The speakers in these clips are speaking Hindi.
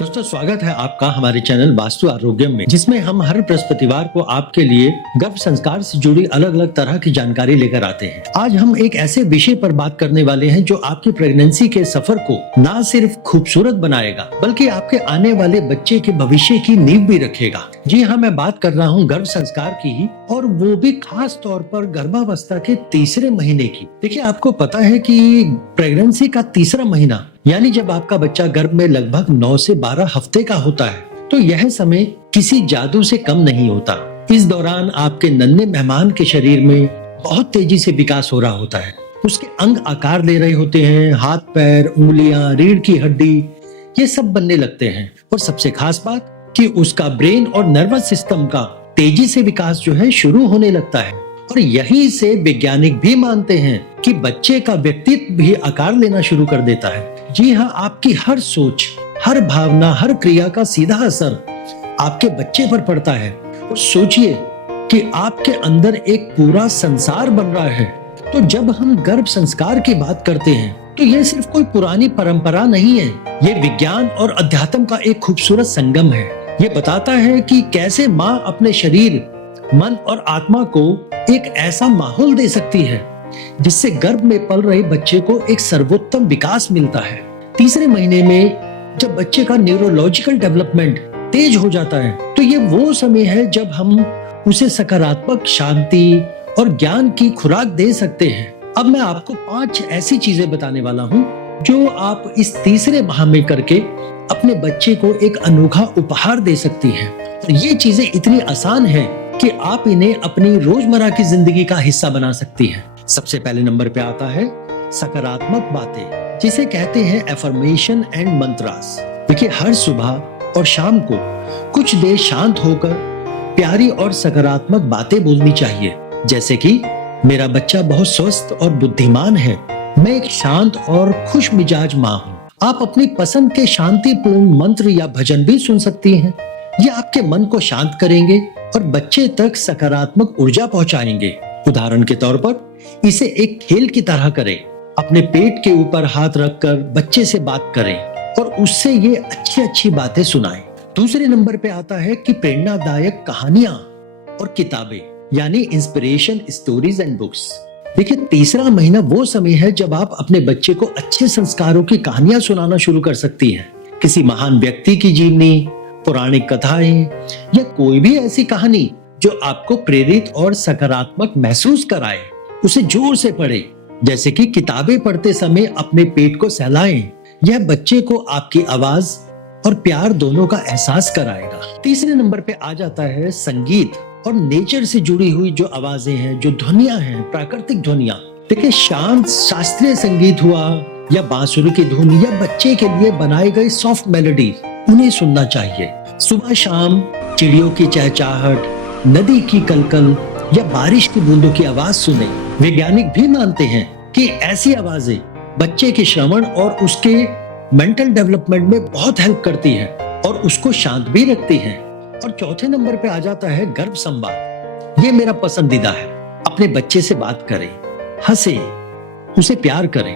दोस्तों स्वागत है आपका हमारे चैनल वास्तु आरोग्यम में, जिसमें हम हर बृहस्पतिवार को आपके लिए गर्भ संस्कार से जुड़ी अलग अलग तरह की जानकारी लेकर आते हैं। आज हम एक ऐसे विषय पर बात करने वाले हैं जो आपकी प्रेगनेंसी के सफर को ना सिर्फ खूबसूरत बनाएगा बल्कि आपके आने वाले बच्चे के भविष्य की नींव भी रखेगा। जी हाँ, मैं बात कर रहा हूँ गर्भ संस्कार की ही, और वो भी खास तौर पर गर्भावस्था के तीसरे महीने की। देखिए, आपको पता है कि प्रेगनेंसी का तीसरा महीना यानी जब आपका बच्चा गर्भ में लगभग 9 से 12 हफ्ते का होता है, तो यह समय किसी जादू से कम नहीं होता। इस दौरान आपके नन्हे मेहमान के शरीर में बहुत तेजी से विकास हो रहा होता है। उसके अंग आकार ले रहे होते हैं, हाथ पैर, उंगलियां, रीढ़ की हड्डी, ये सब बनने लगते हैं। और सबसे खास बात कि उसका ब्रेन और नर्वस सिस्टम का तेजी से विकास जो है शुरू होने लगता है। और यहीं से वैज्ञानिक भी मानते हैं कि बच्चे का व्यक्तित्व भी आकार लेना शुरू कर देता है। जी हाँ, आपकी हर सोच, हर भावना, हर क्रिया का सीधा असर आपके बच्चे पर पड़ता है। और सोचिए कि आपके अंदर एक पूरा संसार बन रहा है। तो जब हम गर्भ संस्कार की बात करते हैं तो यह सिर्फ कोई पुरानी परंपरा नहीं है, ये विज्ञान और अध्यात्म का एक खूबसूरत संगम है। ये बताता है कि कैसे माँ अपने शरीर, मन और आत्मा को एक ऐसा माहौल दे सकती है जिससे गर्भ में पल रहे बच्चे को एक सर्वोत्तम विकास मिलता है। तीसरे महीने में जब बच्चे का न्यूरोलॉजिकल डेवलपमेंट तेज हो जाता है, तो ये वो समय है जब हम उसे सकारात्मक शांति और ज्ञान की खुराक दे सकते हैं। अब मैं आपको 5 ऐसी चीजें बताने वाला हूँ जो आप इस तीसरे माह में करके अपने बच्चे को एक अनोखा उपहार दे सकती हैं। और ये चीजें इतनी आसान है कि आप इन्हें अपनी रोजमर्रा की जिंदगी का हिस्सा बना सकती हैं। सबसे पहले नंबर पे आता है सकारात्मक बातें, जिसे कहते हैं एफर्मेशन एंड मंत्रास। देखिए, हर सुबह और शाम को कुछ देर शांत होकर प्यारी और सकारात्मक बातें बोलनी चाहिए, जैसे कि मेरा बच्चा बहुत स्वस्थ और बुद्धिमान है, मैं एक शांत और खुश मिजाज माँ हूँ। आप अपनी पसंद के शांतिपूर्ण मंत्र या भजन भी सुन सकती हैं। ये आपके मन को शांत करेंगे और बच्चे तक सकारात्मक ऊर्जा पहुंचाएंगे। उदाहरण के तौर पर इसे एक खेल की तरह करें। अपने पेट के ऊपर हाथ रखकर बच्चे से बात करें और उससे ये अच्छी बातें सुनाएं। दूसरे नंबर पे आता है कि प्रेरणादायक कहानियां और किताबें, यानी इंस्पिरेशन स्टोरीज एंड बुक्स। देखिए, तीसरा महीना वो समय है जब आप अपने बच्चे को अच्छे संस्कारों की कहानियां सुनाना शुरू कर सकती हैं। किसी महान व्यक्ति की जीवनी, पौराणिक कथाएं या कोई भी ऐसी कहानी जो आपको प्रेरित और सकारात्मक महसूस कराए, उसे जोर से पढ़े। जैसे कि किताबें पढ़ते समय अपने पेट को सहलाएं। यह बच्चे को आपकी आवाज और प्यार दोनों का एहसास कराएगा। तीसरे नंबर पे आ जाता है संगीत और नेचर से जुड़ी हुई जो आवाजें हैं, जो ध्वनियां हैं, प्राकृतिक ध्वनियां। देखिए, शांत शास्त्रीय संगीत हुआ या बांसुरी की धुन या बच्चे के लिए बनाए गए सॉफ्ट मेलोडी, उन्हें सुनना चाहिए। सुबह शाम चिड़ियों की चहचहाहट, नदी की कलकल या बारिश की बूंदों की आवाज सुने। वैज्ञानिक भी मानते हैं कि ऐसी आवाजें बच्चे के श्रवण और उसके मेंटल डेवलपमेंट में बहुत हेल्प करती है और उसको शांत भी रखती है। और चौथे नंबर पे आ जाता है गर्भ संवाद। ये मेरा पसंदीदा है। अपने बच्चे से बात करें, हंसे, उसे प्यार करें,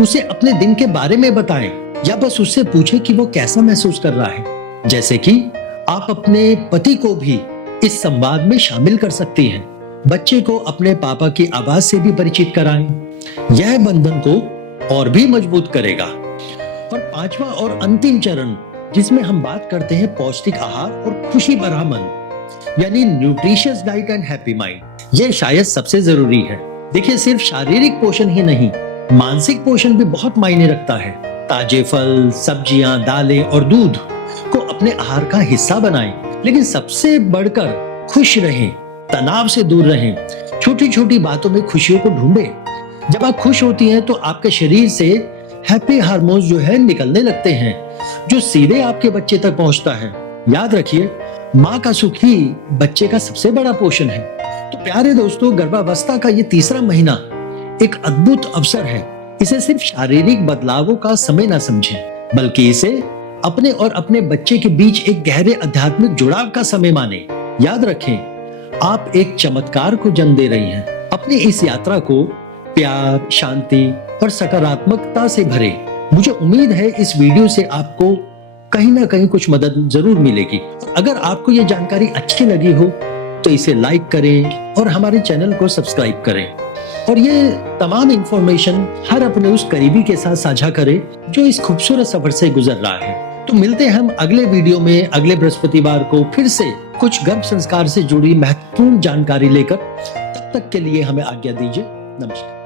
उसे अपने दिन के बारे में बताएं या बस उससे पूछें कि वो कैसा महसूस कर रहा है। जैसे कि आप अपने पति को भी इस संवाद में शामिल कर सकती हैं। बच्चे को अपने पापा की आवाज से भी परिचित कराएं। यह बंधन को और भी मजबूत करेगा। और पांचवा और अंतिम चरण, जिसमें हम बात करते हैं पौष्टिक आहार और खुशी भरा मन, यानी nutritious diet and happy mind. यह शायद सबसे जरूरी है। देखिए, सिर्फ शारीरिक पोषण ही नहीं, मानसिक पोषण भी बहुत मायने रखता है। ताजे फल, सब्जियां, दालें और दूध को अपने आहार का हिस्सा बनाएं। लेकिन सबसे बढ़कर खुश रहें, तनाव से दूर रहें, छोटी छोटी बातों में खुशियों को ढूंढें। जब आप खुश होती हैं तो आपके शरीर से हैप्पी हार्मोन्स जो है निकलने लगते हैं, जो सीधे आपके बच्चे तक पहुंचता है। याद रखिए, माँ का सुख ही बच्चे का सबसे बड़ा पोषण है। तो प्यारे दोस्तों, गर्भावस्था का ये तीसरा महीना एक अद्भुत अवसर है। इसे सिर्फ शारीरिक बदलावों का समय ना समझें, बल्कि इसे अपने और अपने बच्चे के बीच एक गहरे आध्यात्मिक जुड़ाव का समय माने। याद रखें, आप एक चमत्कार को जन्म दे रही हैं। अपनी इस यात्रा को प्यार, शांति और सकारात्मकता से भरे। मुझे उम्मीद है इस वीडियो से आपको कहीं ना कहीं कुछ मदद जरूर मिलेगी। अगर आपको ये जानकारी अच्छी लगी हो तो इसे लाइक करें और हमारे चैनल को सब्सक्राइब करें और ये तमाम इंफॉर्मेशन हर अपने उस करीबी के साथ साझा करें जो इस खूबसूरत सफर से गुजर रहा है। तो मिलते हैं हम अगले वीडियो में अगले बृहस्पतिवार को फिर से कुछ गर्भ संस्कार से जुड़ी महत्वपूर्ण जानकारी लेकर। तब तक के लिए हमें आज्ञा दीजिए। नमस्कार।